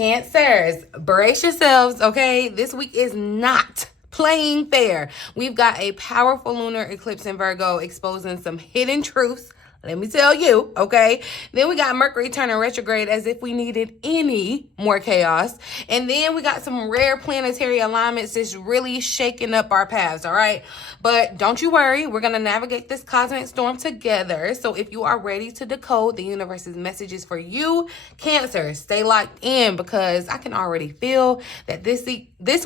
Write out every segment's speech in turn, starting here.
Cancers, brace yourselves, okay? This week is not playing fair. We've got a powerful lunar eclipse in Virgo exposing some hidden truths. Let me tell you, okay? Then we got Mercury turning retrograde as if we needed any more chaos. And then we got some rare planetary alignments that's really shaking up our paths, all right? But don't you worry. We're going to navigate this cosmic storm together. So if you are ready to decode the universe's messages for you, Cancer, stay locked in because I can already feel that this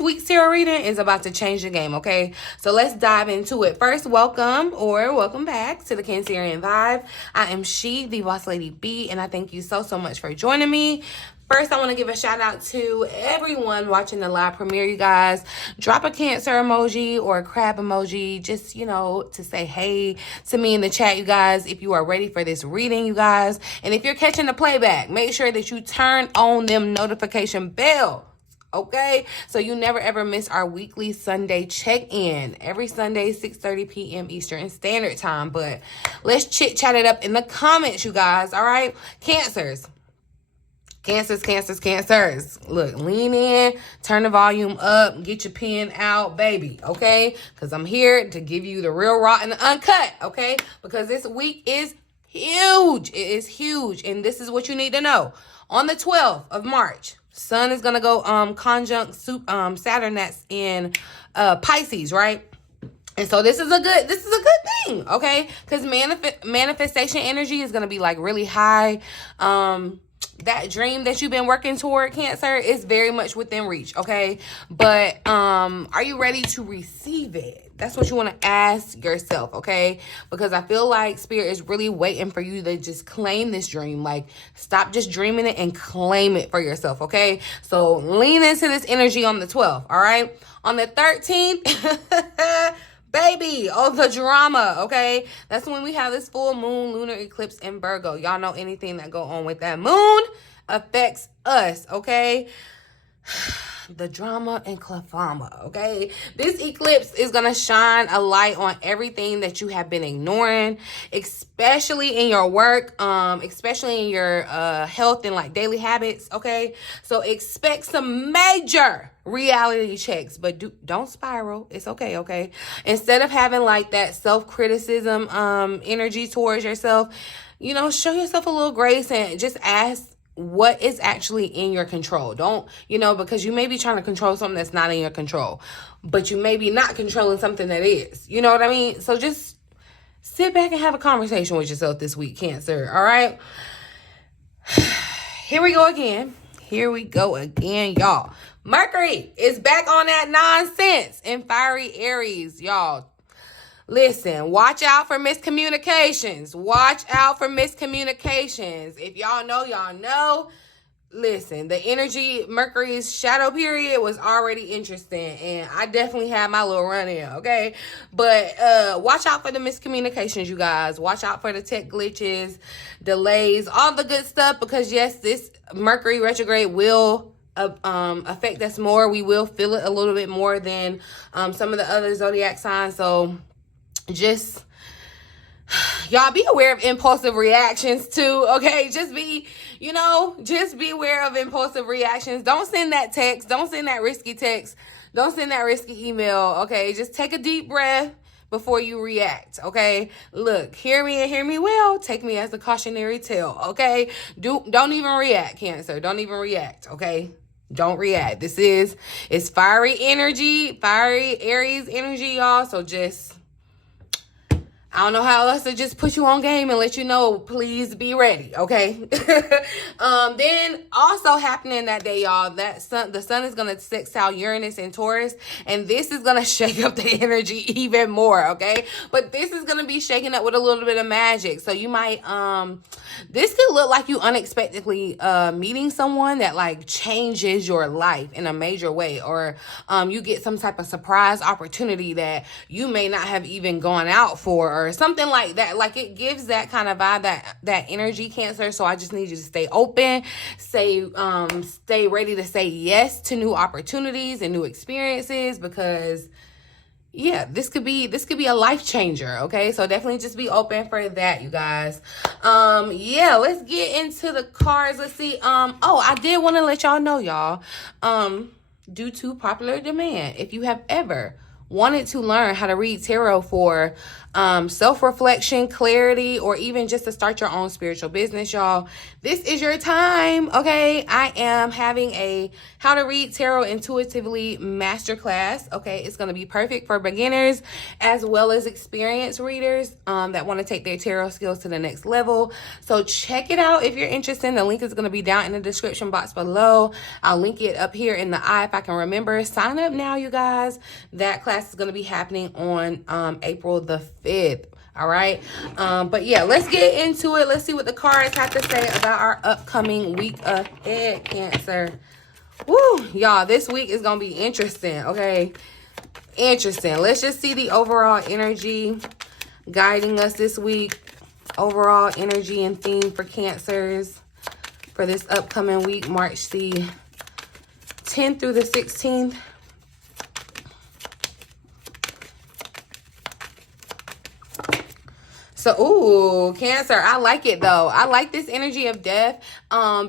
week's tarot reading is about to change the game, okay? So let's dive into it. First, welcome back to the Cancerian Vibe. I am the Boss Lady B, and I thank you so much for joining me. First, I want to give a shout out to everyone watching the live premiere, you guys. Drop a Cancer emoji or a crab emoji, just, to say hey to me in the chat, you guys, if you are ready for this reading, you guys. And if you're catching the playback, make sure that you turn on them notification bell. Okay, so you never ever miss our weekly Sunday check-in every Sunday, 6:30 p.m. Eastern Standard Time. But let's chit-chat it up in the comments, you guys. All right, Cancers. Look, lean in, turn the volume up, get your pen out, baby, okay? Because I'm here to give you the real raw and the uncut, okay? Because this week is huge. It is huge, and this is what you need to know. On the 12th of March, Sun is going to go conjunct Saturn that's in Pisces, right? And so this is a good thing, okay? Because manifestation energy is going to be like really high. That dream that you've been working toward, Cancer, is very much within reach, okay? But are you ready to receive it? That's what you want to ask yourself, okay? Because I feel like Spirit is really waiting for you to just claim this dream. Like, stop just dreaming it and claim it for yourself, okay? So lean into this energy on the 12th, all right? On the 13th, baby, the drama, okay? That's when we have this full moon lunar eclipse in Virgo. Y'all know anything that go on with that moon affects us, okay? The drama and clafama, okay? This eclipse is going to shine a light on everything that you have been ignoring, especially in your work, especially in your health and like daily habits, okay? So expect some major reality checks, but don't spiral. It's okay, okay? Instead of having like that self-criticism energy towards yourself, show yourself a little grace and just ask what is actually in your control. Don't, because you may be trying to control something that's not in your control, but you may be not controlling something that is. You know what I mean? So just sit back and have a conversation with yourself this week, Cancer. All right? Here we go again, y'all. Mercury is back on that nonsense in fiery Aries, y'all. Listen, watch out for miscommunications. If y'all know, y'all know. Listen, the energy, Mercury's shadow period was already interesting, and I definitely had my little run in, okay? But watch out for the miscommunications, you guys. Watch out for the tech glitches, delays, all the good stuff, because yes, this Mercury retrograde will affect us more. We will feel it a little bit more than some of the other zodiac signs, so just y'all be aware of impulsive reactions too, okay? Just be aware of impulsive reactions. Don't send that text. Don't send that risky text. Don't send that risky email, okay? Just take a deep breath before you react, okay? Look, hear me and hear me well. Take me as a cautionary tale, okay? Don't even react, Cancer. Don't even react, okay? Don't react. It's fiery energy, fiery Aries energy, y'all. So just, I don't know how else to just put you on game and let you know, please be ready, okay? Then also happening that day, y'all, the sun is going to sextile Uranus and Taurus, and this is going to shake up the energy even more, okay? But this is going to be shaken up with a little bit of magic. So you might, this could look like you unexpectedly meeting someone that like changes your life in a major way, or you get some type of surprise opportunity that you may not have even gone out for, or something like that. Like, it gives that kind of vibe, that energy, Cancer. So I just need you to stay open, stay ready to say yes to new opportunities and new experiences, because yeah, this could be a life changer, okay? So definitely just be open for that, you guys. Yeah, let's get into the cards. Let's see. Oh, I did want to let y'all know, y'all. Due to popular demand, if you have ever wanted to learn how to read tarot for self-reflection, clarity, or even just to start your own spiritual business, y'all, this is your time, okay? I am having a How to Read Tarot Intuitively masterclass, okay? It's going to be perfect for beginners as well as experienced readers that want to take their tarot skills to the next level. So check it out if you're interested. The link is going to be down in the description box below. I'll link it up here in the eye if I can remember. Sign up now, you guys. That class is going to be happening on April the 5th. All right. But yeah, let's get into it. Let's see what the cards have to say about our upcoming week ahead, Cancer. Woo, y'all, this week is going to be interesting, okay? Interesting. Let's just see the overall energy guiding us this week. Overall energy and theme for Cancers for this upcoming week, March the 10th through the 16th. So, ooh, Cancer, I like it though. I like this energy of death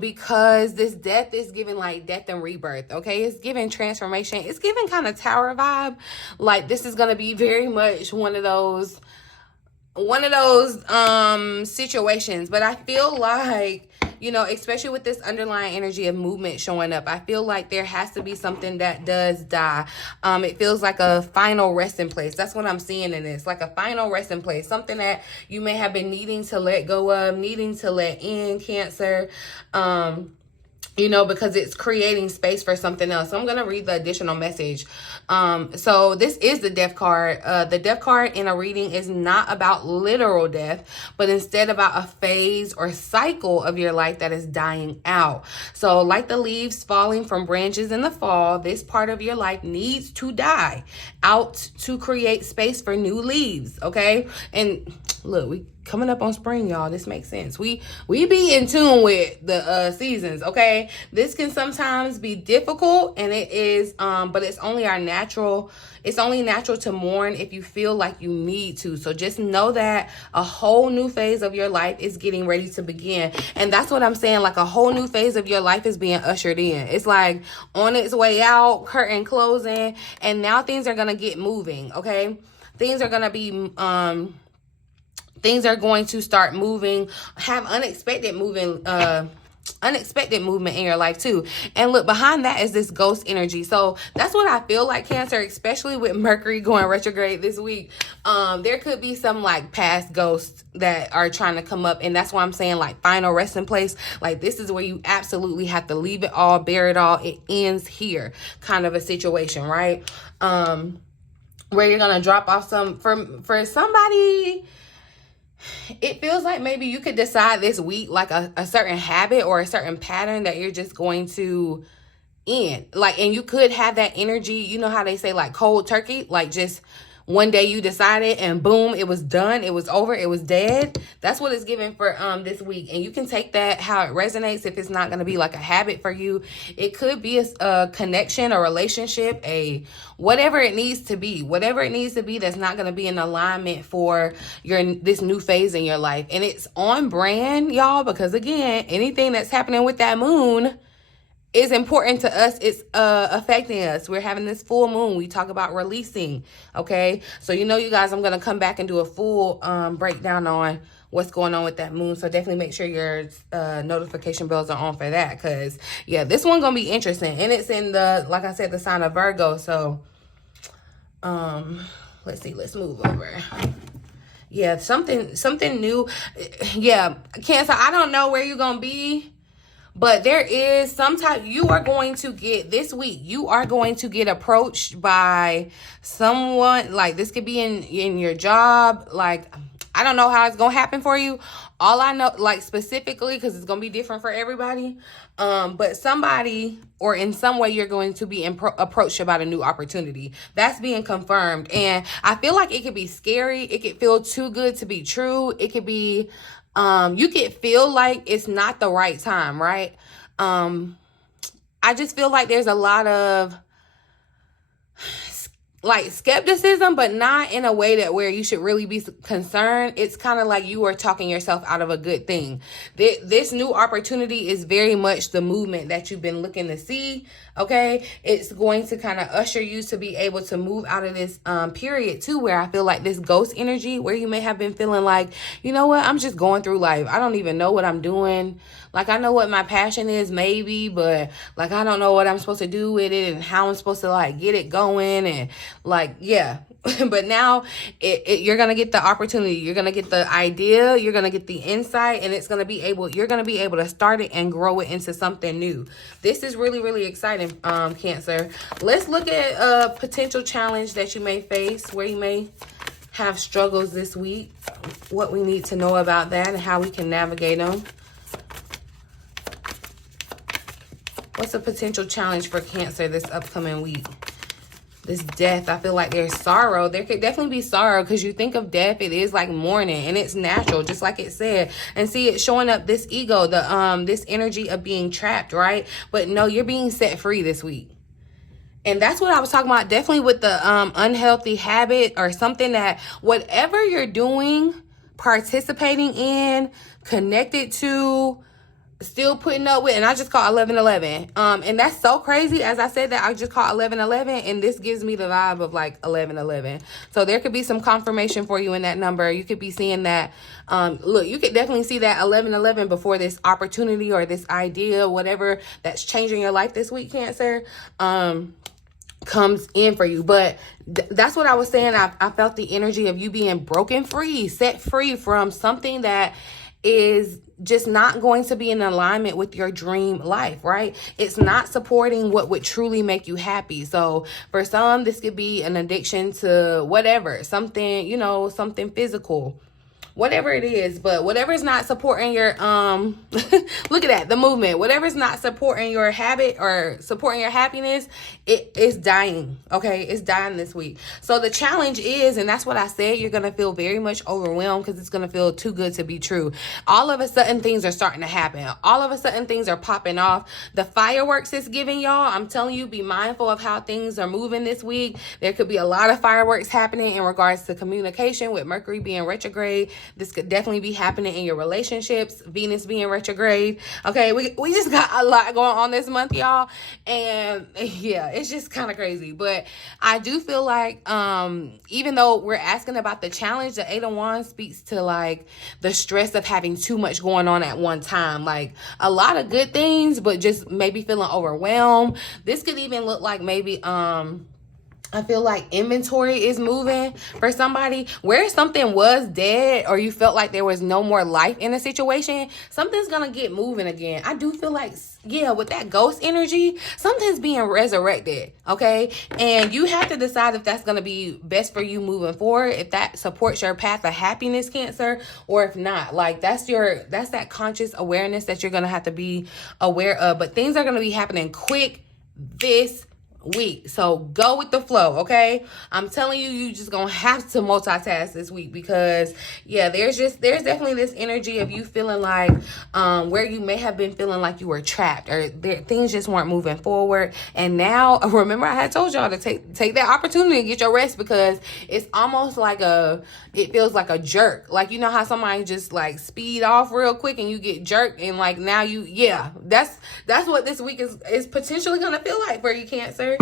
because this death is giving like death and rebirth, okay? It's giving transformation. It's giving kind of tower vibe. Like this is going to be very much one of those situations. But I feel like, you know, especially with this underlying energy of movement showing up, I feel like there has to be something that does die. It feels like a final resting place. That's what I'm seeing in this, like a final resting place, something that you may have been needing to let go of, needing to let in, Cancer. You know, because it's creating space for something else. So I'm going to read the additional message. So this is the death card. The death card in a reading is not about literal death, but instead about a phase or cycle of your life that is dying out. So like the leaves falling from branches in the fall, this part of your life needs to die out to create space for new leaves, okay? And look, we coming up on spring, y'all. This makes sense. We be in tune with the seasons, okay? This can sometimes be difficult, and it is but it's only natural to mourn if you feel like you need to. So just know that a whole new phase of your life is getting ready to begin. And that's what I'm saying, like a whole new phase of your life is being ushered in. It's like on its way out, curtain closing, and now things are going to get moving, okay? Things are going to be things are going to start moving, have unexpected movement in your life too. And look, behind that is this ghost energy. So that's what I feel like, Cancer, especially with Mercury going retrograde this week. There could be some like past ghosts that are trying to come up, and that's why I'm saying like final resting place. Like this is where you absolutely have to leave it all, bear it all. It ends here, kind of a situation, right? Where you're gonna drop off some for somebody. It feels like maybe you could decide this week like a certain habit or a certain pattern that you're just going to end. Like, and you could have that energy, you know how they say like cold turkey, like just one day you decided and boom, it was done, it was over, it was dead. That's what it's giving for this week. And you can take that how it resonates. If it's not going to be like a habit for you, it could be a connection, a relationship, whatever it needs to be that's not going to be in alignment for this new phase in your life. And it's on brand, y'all, because again, anything that's happening with that moon is important to us. It's affecting us. We're having this full moon. We talk about releasing, okay? So you know, you guys, I'm going to come back and do a full breakdown on what's going on with that moon. So definitely make sure your notification bells are on for that, because yeah, this one's going to be interesting. And it's in the, like I said, the sign of Virgo. So let's see, let's move over. Yeah, something new. Yeah, Cancer, I don't know where you're going to be, but there is some type, you are going to get this week, you are going to get approached by someone. Like this could be in your job. Like, I don't know how it's going to happen for you. All I know, like specifically, because it's going to be different for everybody. But somebody or in some way you're going to be approached about a new opportunity. That's being confirmed. And I feel like it could be scary. It could feel too good to be true. It could be, you could feel like it's not the right time, right? I just feel like there's a lot of like skepticism, but not in a way that where you should really be concerned. It's kind of like you are talking yourself out of a good thing. This new opportunity is very much the movement that you've been looking to see. Okay, it's going to kind of usher you to be able to move out of this period too, where I feel like this ghost energy, where you may have been feeling like, you know what, I'm just going through life. I don't even know what I'm doing. Like, I know what my passion is maybe, but like, I don't know what I'm supposed to do with it and how I'm supposed to like get it going. And like, yeah. But now you're going to get the opportunity. You're going to get the idea. You're going to get the insight, and you're going to be able to start it and grow it into something new. This is really, really exciting, Cancer. Let's look at a potential challenge that you may face, where you may have struggles this week, what we need to know about that and how we can navigate them. What's a potential challenge for Cancer this upcoming week? This death, I feel like there's sorrow. There could definitely be sorrow, because you think of death, it is like mourning, and it's natural, just like it said. And see, it's showing up this ego, this energy of being trapped, right? But no, you're being set free this week. And that's what I was talking about, definitely with the unhealthy habit or something that whatever you're doing, participating in, connected to, still putting up with, and I just call 1111. And that's so crazy. As I said that, I just call 1111, and this gives me the vibe of like 1111. So there could be some confirmation for you in that number. You could be seeing that. Look, you could definitely see that 1111 before this opportunity or this idea, whatever that's changing your life this week, Cancer, comes in for you. But that's what I was saying. I felt the energy of you being broken free, set free from something that is just not going to be in alignment with your dream life, right? It's not supporting what would truly make you happy. So for some, this could be an addiction to whatever, something, you know, something physical, whatever it is. But whatever is not supporting your look at that, the movement, whatever is not supporting your habit or supporting your happiness, it's dying. Okay, it's dying this week. So the challenge is, and that's what I said, you're gonna feel very much overwhelmed, because it's gonna feel too good to be true. All of a sudden things are starting to happen. All of a sudden things are popping off. The fireworks is giving, y'all. I'm telling you, be mindful of how things are moving this week. There could be a lot of fireworks happening in regards to communication, with Mercury being retrograde. This could definitely be happening in your relationships, Venus being retrograde. Okay, we just got a lot going on this month, y'all. And yeah, it's just kind of crazy. But I do feel like even though we're asking about the challenge, the Eight of Wands speaks to like the stress of having too much going on at one time. Like a lot of good things, but just maybe feeling overwhelmed. This could even look like maybe I feel like inventory is moving for somebody, where something was dead or you felt like there was no more life in a situation. Something's gonna get moving again. I do feel like, yeah, with that ghost energy, something's being resurrected, okay? And you have to decide if that's gonna be best for you moving forward, if that supports your path of happiness, Cancer, or if not. Like that's that conscious awareness that you're gonna have to be aware of. But things are gonna be happening quick this week, so go with the flow. Okay, I'm telling you, you just gonna have to multitask this week, because yeah, there's definitely this energy of you feeling like where you may have been feeling like you were trapped, or things just weren't moving forward. And now, remember, I had told y'all to take that opportunity and get your rest, because it's almost like it feels like a jerk. Like, you know how somebody just like speed off real quick and you get jerked, and like now that's what this week is potentially gonna feel like for you, Cancer.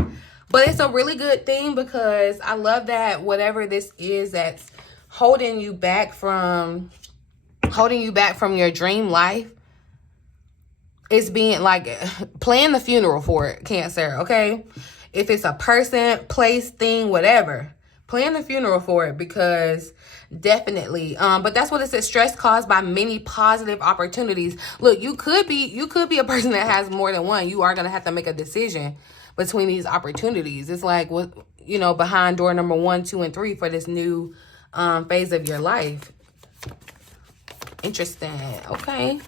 But it's a really good thing, because I love that whatever this is that's holding you back from your dream life is being like, plan the funeral for it, Cancer, okay? If it's a person, place, thing, whatever, plan the funeral for it, because definitely but that's what it says, stress caused by many positive opportunities. Look, you could be a person that has more than one. You are going to have to make a decision between these opportunities. It's like, what, you know, behind door number 1, 2, and 3 for this new phase of your life. Interesting. Okay,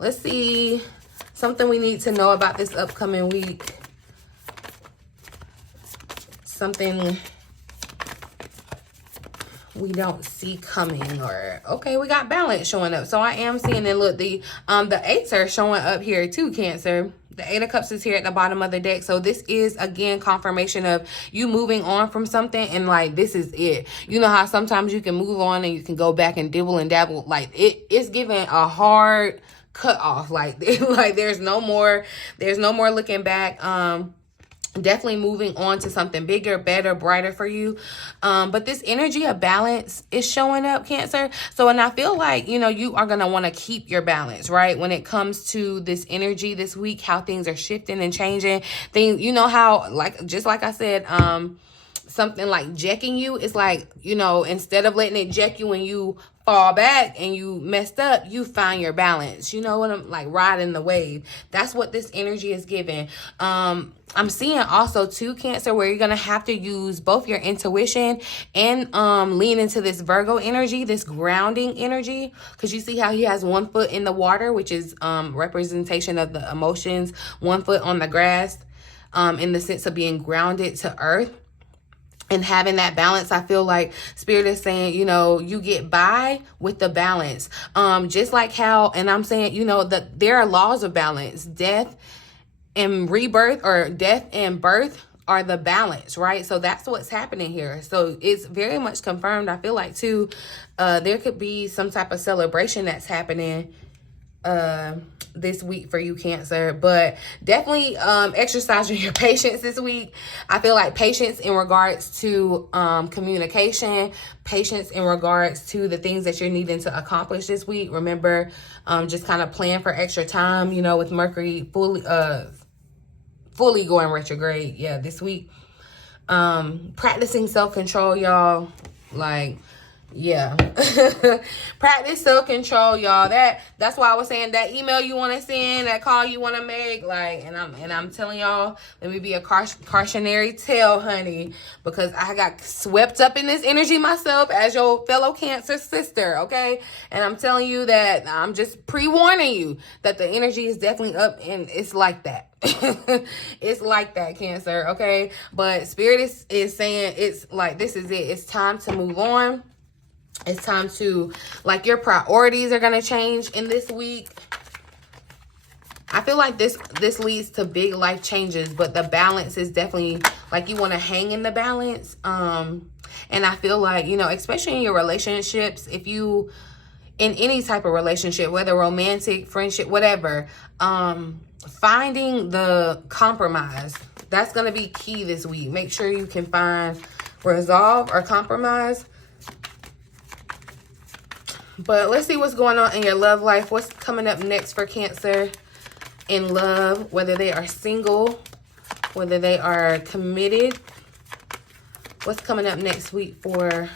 let's see something we need to know about this upcoming week. Something we don't see coming, or okay, we got balance showing up. So I am seeing it. Look, the 8s are showing up here too, Cancer. The Eight of Cups is here at the bottom of the deck. So this is, again, confirmation of you moving on from something and, like, this is it. You know how sometimes you can move on and you can go back and dibble and dabble. Like, it's giving a hard cut off. Like, there's no more looking back. Definitely moving on to something bigger, better, brighter for you. But this energy of balance is showing up, Cancer. So, and I feel like, you know, you are going to want to keep your balance, right? When it comes to this energy this week, how things are shifting and changing. Things, you know how, like, just like I said, something like jacking you, it's like, you know, instead of letting it jack you when you fall back and you messed up, you find your balance. You know what I'm like, riding the wave. That's what this energy is giving. I'm seeing also too, Cancer, where you're gonna have to use both your intuition and lean into this Virgo energy, this grounding energy, because you see how he has 1 foot in the water, which is representation of the emotions, 1 foot on the grass, in the sense of being grounded to earth. And having that balance, I feel like Spirit is saying, you know, you get by with the balance. Just like how, and I'm saying, you know, that there are laws of balance. Death and rebirth, or death and birth, are the balance, right? So that's what's happening here. So it's very much confirmed. I feel like too, there could be some type of celebration that's happening this week for you, Cancer, but definitely exercising your patience this week. I feel like patience in regards to communication, patience in regards to the things that you're needing to accomplish this week. Remember, just kind of plan for extra time, you know, with Mercury fully going retrograde, yeah, this week. Practicing self-control, y'all. Like, yeah. Practice self-control, y'all. That's why I was saying that email you want to send, that call you want to make, like, and I'm telling y'all, let me be a cautionary tale, honey, because I got swept up in this energy myself as your fellow Cancer sister, okay? And I'm telling you that I'm just pre-warning you that the energy is definitely up, and it's like that. It's like that, Cancer, okay? But Spirit is saying it's like, this is it. It's time to move on. It's time to, like, your priorities are going to change in this week. I feel like this leads to big life changes, but the balance is definitely, like, you want to hang in the balance. And I feel like, you know, especially in your relationships, if you, in any type of relationship, whether romantic, friendship, whatever, finding the compromise, that's going to be key this week. Make sure you can find resolve or compromise. But let's see what's going on in your love life. What's coming up next for Cancer in love, whether they are single, whether they are committed. What's coming up next week for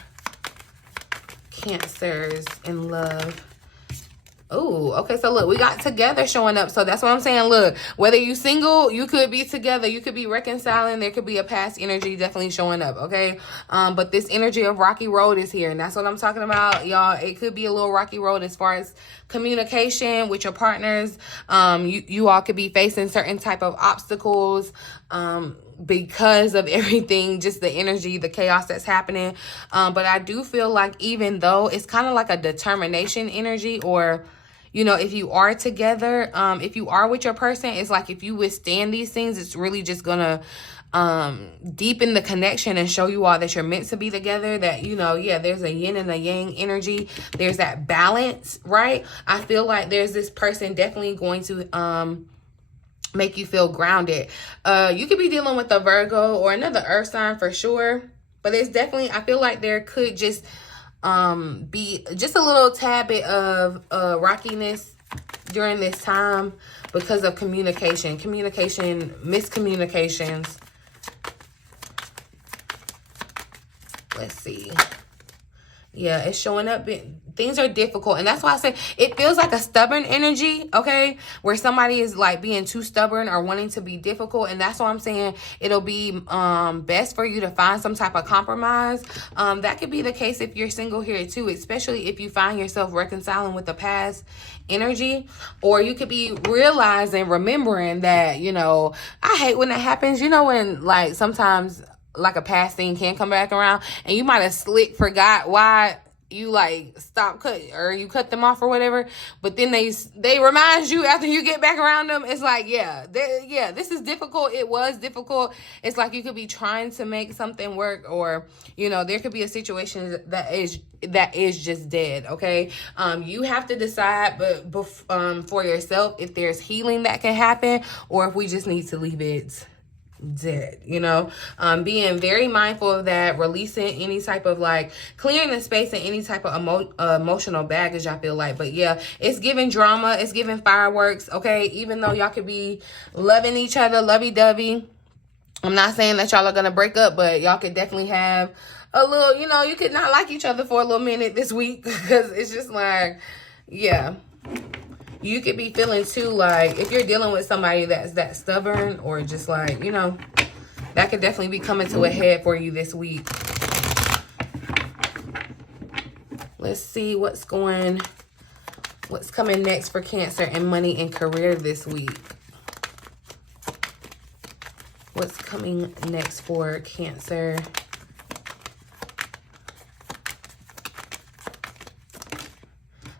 Cancers in love? Oh, okay. So look, we got together showing up. So that's what I'm saying. Look, whether you single, you could be together. You could be reconciling. There could be a past energy definitely showing up. Okay. But this energy of rocky road is here. And that's what I'm talking about, y'all. It could be a little rocky road as far as communication with your partners. You all could be facing certain type of obstacles, because of everything, just the energy, the chaos that's happening. But I do feel like, even though it's kind of like a determination energy, or, you know, if you are together, if you are with your person, it's like, if you withstand these things, it's really just gonna deepen the connection and show you all that you're meant to be together, that, you know, yeah, there's a yin and a yang energy. There's that balance, right? I feel like there's this person definitely going to make you feel grounded. You could be dealing with a Virgo or another earth sign for sure, but it's definitely, I feel like there could just be just a little tad bit of rockiness during this time because of communication, miscommunications. Let's see. Yeah, it's showing up. Things are difficult. And that's why I say it feels like a stubborn energy, okay? Where somebody is like being too stubborn or wanting to be difficult. And that's why I'm saying it'll be best for you to find some type of compromise. That could be the case if you're single here too, especially if you find yourself reconciling with the past energy. Or you could be realizing, remembering that, you know, I hate when that happens. You know, when like sometimes like a past thing can come back around and you might have forgot why you like stop cut or you cut them off or whatever, but then they remind you after you get back around them. It's like, yeah, this is difficult. It was difficult. It's like you could be trying to make something work, or you know, there could be a situation that is just dead. Okay, you have to decide for yourself if there's healing that can happen, or if we just need to leave it dead, you know. Being very mindful of that, releasing any type of like clearing the space and any type of emotional baggage, I feel like. But yeah, it's giving drama, it's giving fireworks. Okay, even though y'all could be loving each other, lovey-dovey, I'm not saying that y'all are gonna break up, but y'all could definitely have a little, you know, you could not like each other for a little minute this week, because it's just like, yeah, you could be feeling too, like, if you're dealing with somebody that's that stubborn, or just like, you know, that could definitely be coming to a head for you this week. Let's see what's coming next for Cancer in money and career this week. What's coming next for Cancer?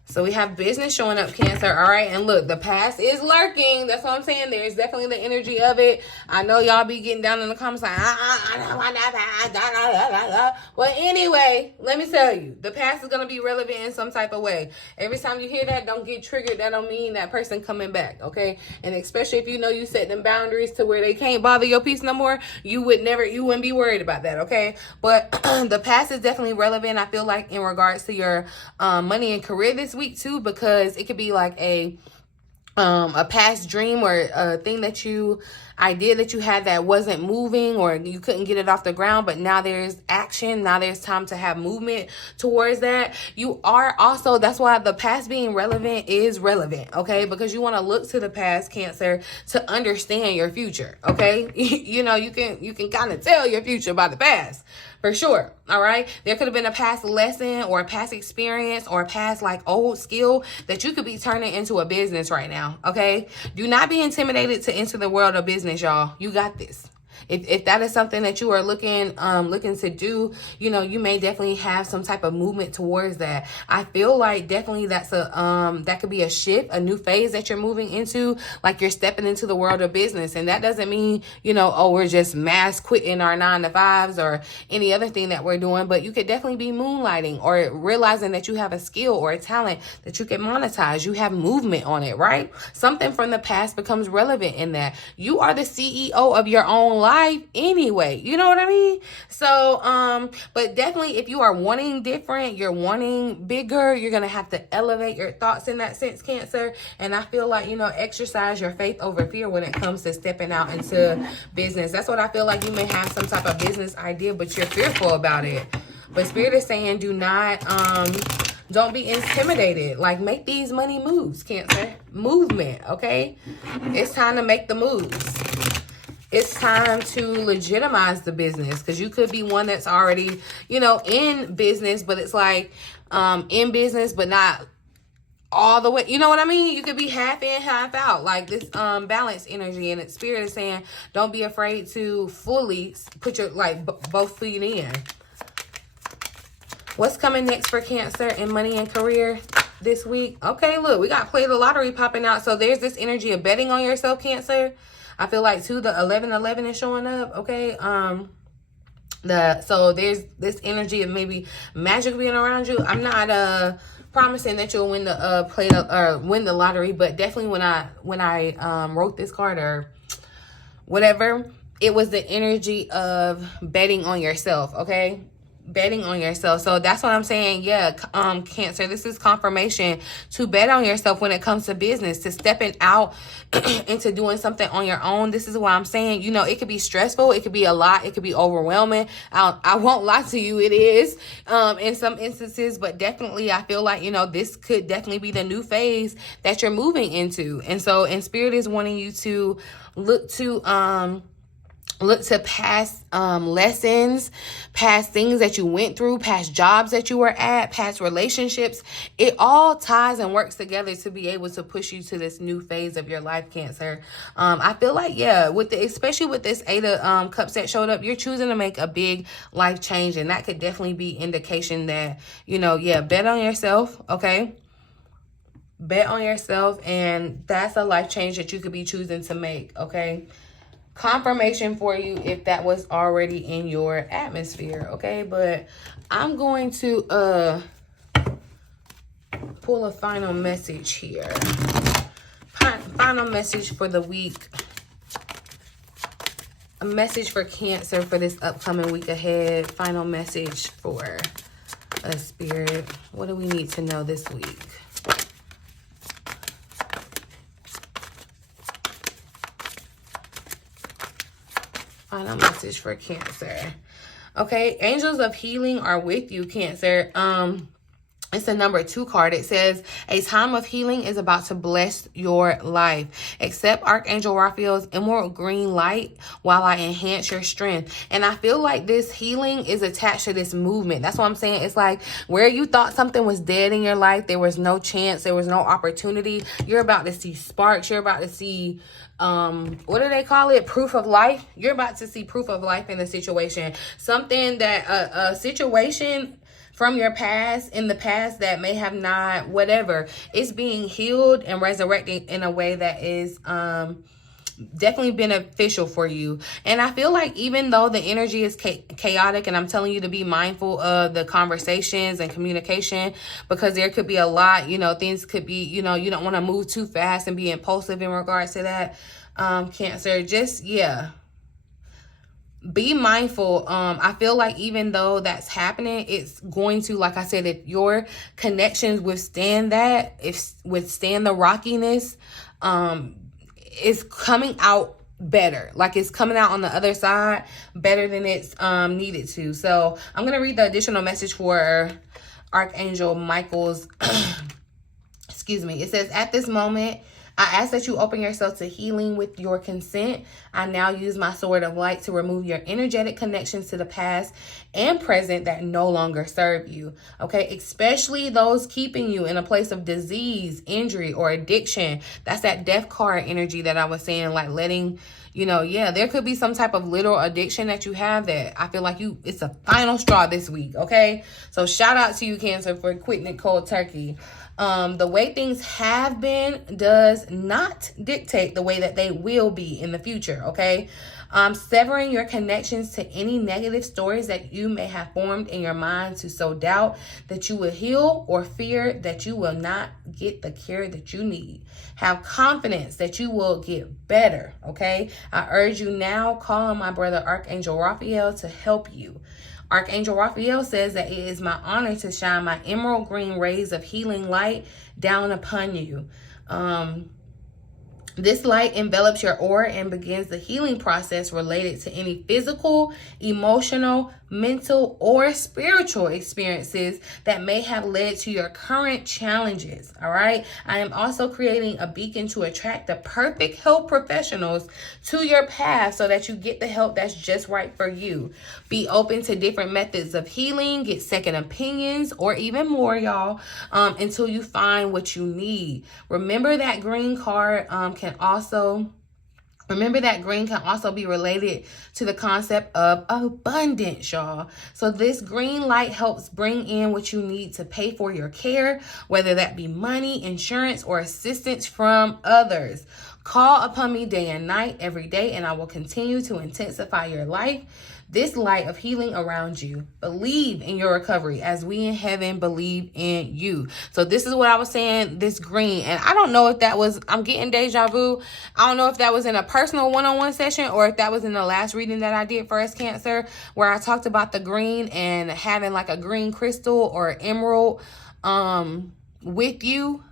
So we have business showing up, Cancer. All right. And look, the past is lurking. That's what I'm saying. There's definitely the energy of it. I know y'all be getting down in the comments like, I don't want that. Well, anyway, let me tell you, the past is going to be relevant in some type of way. Every time you hear that, don't get triggered. That don't mean that person coming back. Okay. And especially if you know you set them boundaries to where they can't bother your peace no more, you wouldn't be worried about that. Okay. But the past is definitely relevant, I feel like, in regards to your money and career this week too, because it could be like a past dream or a thing idea that you had that wasn't moving, or you couldn't get it off the ground, but now there's action. Now there's time to have movement towards that. You are also, that's why the past being relevant is relevant, okay? Because you want to look to the past, Cancer, to understand your future, okay? You know, you can kind of tell your future by the past. For sure. All right. There could have been a past lesson or a past experience or a past like old skill that you could be turning into a business right now. Okay. Do not be intimidated to enter the world of business, y'all. You got this. If that is something that you are looking to do, you know, you may definitely have some type of movement towards that. I feel like definitely that's that could be a shift, a new phase that you're moving into, like you're stepping into the world of business. And that doesn't mean, you know, oh, we're just mass quitting our 9-to-5s or any other thing that we're doing, but you could definitely be moonlighting or realizing that you have a skill or a talent that you can monetize. You have movement on it, right? Something from the past becomes relevant in that. You are the CEO of your own life anyway, you know what I mean? So but definitely if you are wanting different, you're wanting bigger, you're gonna have to elevate your thoughts in that sense, Cancer. And I feel like, you know, exercise your faith over fear when it comes to stepping out into business. That's what I feel like. You may have some type of business idea, but you're fearful about it. But Spirit is saying don't be intimidated. Like, make these money moves, Cancer. Movement, okay? It's time to make the moves. It's time to legitimize the business, because you could be one that's already, you know, in business, but it's like in business, but not all the way. You know what I mean? You could be half in, half out, like this balance energy. And its Spirit is saying, don't be afraid to fully put your both feet in. What's coming next for Cancer in money and career this week? Okay, look, we got Play the Lottery popping out. So there's this energy of betting on yourself, Cancer. I feel like too, the 1111 is showing up. Okay. So there's this energy of maybe magic being around you. I'm not promising that you'll win the win the lottery, but definitely when I wrote this card or whatever, it was the energy of betting on yourself. Okay. Betting on yourself. So that's what I'm saying. Yeah, Cancer, this is confirmation to bet on yourself when it comes to business, to stepping out into doing something on your own. This is why I'm saying, you know, it could be stressful, it could be a lot, it could be overwhelming. I won't lie to you, it is in some instances, but definitely I feel like, you know, this could definitely be the new phase that you're moving into. And so, and Spirit is wanting you to look to Look to past lessons, past things that you went through, past jobs that you were at, past relationships. It all ties and works together to be able to push you to this new phase of your life, Cancer. I feel like, yeah, especially with this Eight of Cups that showed up, you're choosing to make a big life change. And that could definitely be indication that, you know, yeah, bet on yourself, okay? Bet on yourself, and that's a life change that you could be choosing to make, okay? Confirmation for you if that was already in your atmosphere, okay? But I'm going to pull a final message here. Final message for the week. A message for Cancer for this upcoming week ahead. Final message for a Spirit. What do we need to know this week? Final message for Cancer. Okay, angels of healing are with you, Cancer. It's a number 2 card. It says, a time of healing is about to bless your life. Accept Archangel Raphael's emerald green light while I enhance your strength. And I feel like this healing is attached to this movement. That's what I'm saying. It's like where you thought something was dead in your life, there was no chance, there was no opportunity. You're about to see sparks. You're about to see what do they call it? Proof of life. You're about to see proof of life in the situation. Something that a situation from your past, in the past, that may have not, whatever, it's being healed and resurrected in a way that is definitely beneficial for you. And I feel like even though the energy is chaotic, and I'm telling you to be mindful of the conversations and communication, because there could be a lot, you know, things could be, you know, you don't want to move too fast and be impulsive in regards to that, Cancer. Just, yeah, be mindful. I feel like even though that's happening, it's going to, like I said, if your connections withstand that, withstand the rockiness, it's coming out better. Like it's coming out on the other side better than it's needed to. So I'm going to read the additional message for Archangel Michael's, excuse me. It says, at this moment, I ask that you open yourself to healing with your consent. I now use my sword of light to remove your energetic connections to the past and present that no longer serve you. Okay, especially those keeping you in a place of disease, injury, or addiction. That's that death card energy that I was saying, like letting, you know, yeah, there could be some type of little addiction that you have that I feel like it's a final straw this week, okay? So shout out to you, Cancer, for quitting it cold turkey. The way things have been does not dictate the way that they will be in the future, okay? Severing your connections to any negative stories that you may have formed in your mind to sow doubt that you will heal, or fear that you will not get the care that you need. Have confidence that you will get better, okay? I urge you now, call on my brother Archangel Raphael to help you. Archangel Raphael says that it is my honor to shine my emerald green rays of healing light down upon you. This light envelops your aura and begins the healing process related to any physical, emotional, mental, or spiritual experiences that may have led to your current challenges, all right? I am also creating a beacon to attract the perfect health professionals to your path so that you get the help that's just right for you. Be open to different methods of healing, get second opinions, or even more, y'all, until you find what you need. Remember that green card can also be related to the concept of abundance, y'all. So this green light helps bring in what you need to pay for your care, whether that be money, insurance, or assistance from others. Call upon me day and night, every day, and I will continue to intensify your life. This light of healing around you. Believe in your recovery as we in heaven believe in you. So this is what I was saying, this green. And I don't know if that was, I'm getting deja vu. I don't know if that was in a personal one-on-one session or if that was in the last reading that I did for us, Cancer, where I talked about the green and having like a green crystal or emerald with you.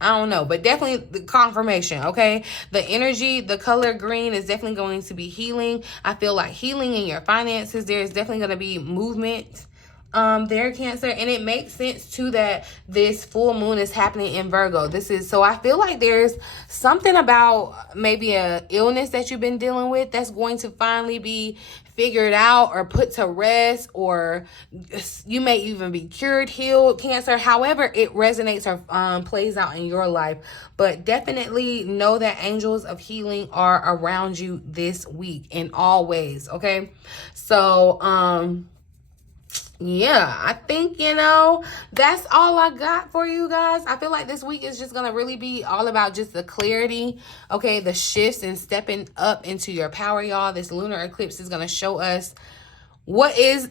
I don't know, but definitely the confirmation, okay? The energy, the color green is definitely going to be healing. I feel like healing in your finances. There is definitely going to be movement there, Cancer. And it makes sense too that this full moon is happening in Virgo. So I feel like there's something about maybe a illness that you've been dealing with that's going to finally be figured out or put to rest, or you may even be cured, healed, Cancer. However it resonates or plays out in your life. But definitely know that angels of healing are around you this week in all ways, okay? So yeah, I think, that's all I got for you guys. I feel like this week is just going to really be all about just the clarity, okay, the shifts and stepping up into your power, y'all. This lunar eclipse is going to show us what is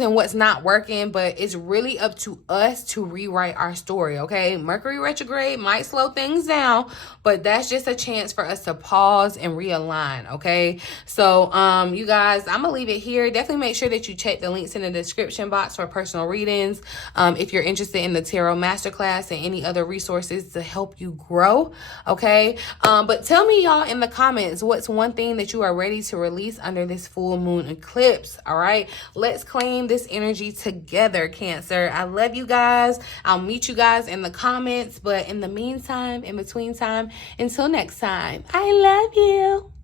and what's not working, but it's really up to us to rewrite our story, okay? Mercury retrograde might slow things down, but that's just a chance for us to pause and realign, okay? So you guys, I'm gonna leave it here. Definitely make sure that you check the links in the description box for personal readings, if you're interested in the tarot masterclass and any other resources to help you grow, okay? But tell me, y'all, in the comments, what's one thing that you are ready to release under this full moon eclipse? All right, let's claim this energy together, Cancer. I love you guys. I'll meet you guys in the comments. But in the meantime, in between time, until next time, I love you.